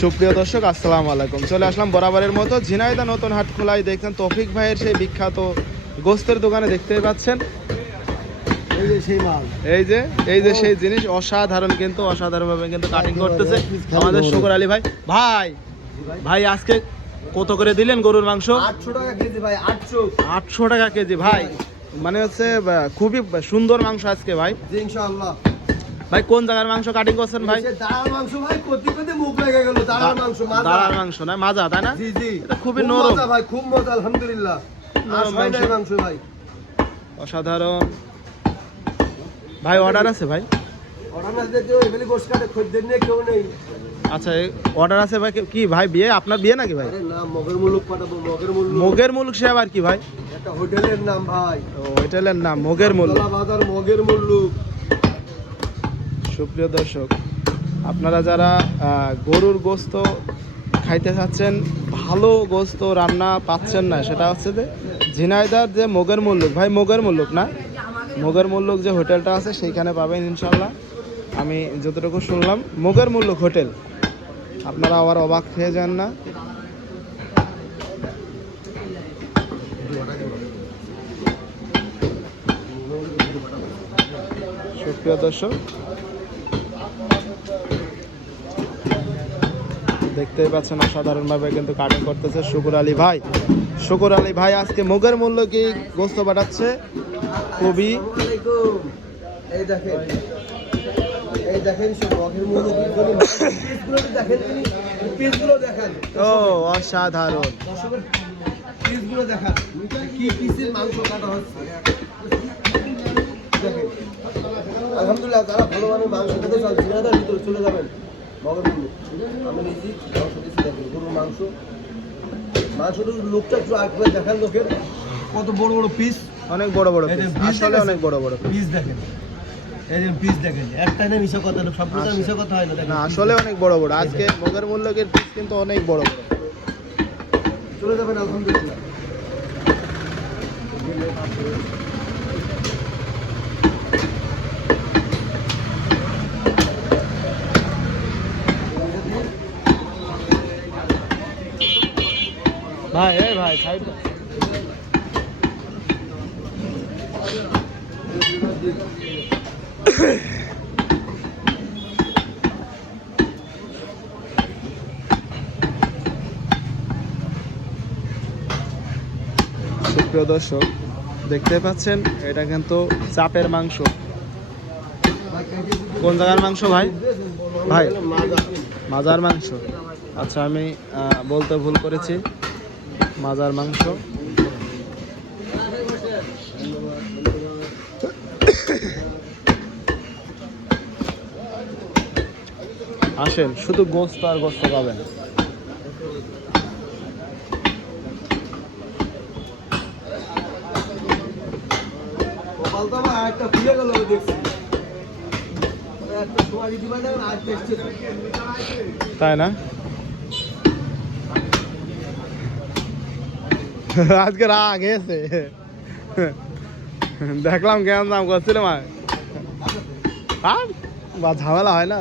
সুপ্রিয় দর্শক আসসালামু আলাইকুম। চলে আসলাম বরাবরের মতো ঝিনাইদহ নতুন হাট খোলায়। দেখছেন তৌফিক ভাইয়ের সেই বিখ্যাত গোস্তের দোকানে দেখতেই পাচ্ছেন। এই যে সেই জিনিস অসাধারণ, কিন্তু অসাধারণভাবে কিন্তু কাটিং করতেছে আমাদের শুকর আলী ভাই। ভাই ভাই আজকে কত করে দিলেন গরুর মাংস? 800 টাকা কেজি ভাই। 800 টাকা কেজি ভাই। মানে হচ্ছে খুবই সুন্দর মাংস আজকে ভাই, ইনশাআল্লাহ। ভাই কোন জায়গার মাংস কাটিং করছেন ভাই? দাঁড়ার মাংস ভাই, কোটি মুখ লেগে গেল। দাঁড়ার মাংস, দাঁড়ার মাংস না মাজা, তাই না? জি জি, এটা খুবই নরম ভাই, খুব মজা আলহামদুলিল্লাহ। মাংস ভাই অসাধারণ। ভাই অর্ডার আছে ভাই? অর্ডার আছে তো, এগুলি গোশ কাটে খদ্দের নিয়ে কেউ নেই। আচ্ছা অর্ডার আছে ভাই। কি ভাই বিয়ে? আপনার বিয়ে নাকি ভাই? আরে না, মগের মুলুক পাঠাবো। মগের মুলুক সে আবার কি ভাই? একটা হোটেলের নাম ভাই। ও হোটেলের নাম মগের মুলুক। বাজার মগের মুলুক। সুপ্রিয় দর্শক, আপনারা যারা গরুর গোস্ত খাইতে চাচ্ছেন, ভালো গোস্ত রান্না পাচ্ছেন না, সেটা হচ্ছে যে ঝিনাইদহর যে মগের মুল্লুক। ভাই মগের মুল্লুক না, মগের মুল্লুক যে হোটেলটা আছে সেইখানে পাবেন ইনশাল্লাহ। আমি যতটুকু শুনলাম মগের মুল্লুক হোটেল, আপনারা আবার অবাক হয়ে যান না। সুপ্রিয় দর্শক, দেখতেই পাচ্ছেন অসাধারণভাবে কিন্তু কাটিং করতেছে শুকুর আলী ভাই। শুকুর আলী ভাই আজকে মুগের মূল্য কি গোস্ত পাঠাচ্ছে খুবই। এই দেখেন, এই দেখেন মগের মুলুক পিসগুলো দেখেন, পিসগুলো দেখেন। ও অসাধারণ, পিসগুলো দেখেন কি পিসের মাংস কাটা হচ্ছে। দেখেন আলহামদুলিল্লাহ, যারা ভালো মানের মাংস খেতে চান ঝিনাইদহের ভিতরে চলে যাবেন মগের মুলুক। আমি নিজেই মাংস দিচ্ছি, দেখেন গরুর মাংসটার লোকটা একটু একবার দেখান। লোকের কত বড় বড় পিস, অনেক বড় বড় পিস, আসলে অনেক বড় বড় পিস দেখেন। এই যে পিস দেখেন, একটা না মিশা কথা না, সবটা মিশা কথা হয় না। না আসলে অনেক বড় বড় আজকে মুগের মূল্যকের পিস কিন্তু অনেক বড় বড়। চলে যাবেন আলহামদুলিল্লাহ। ভাই এই ভাই সাইড। সুপ্রিয় দর্শক, দেখতে পাচ্ছেন এটা কিন্তু চাপের মাংস। কোন জায়গার মাংস ভাই? ভাই মাজার মাংস। আচ্ছা আমি বলতে ভুল করেছি, মাজার মাংস। আসেন, শুধু গোস্ত আর গোস্ত পাবেন। তাই না? আজকে রাগ গেছে, দেখলাম কেমন দাম করছিল মা। আর বা ঝামেলা হয় না।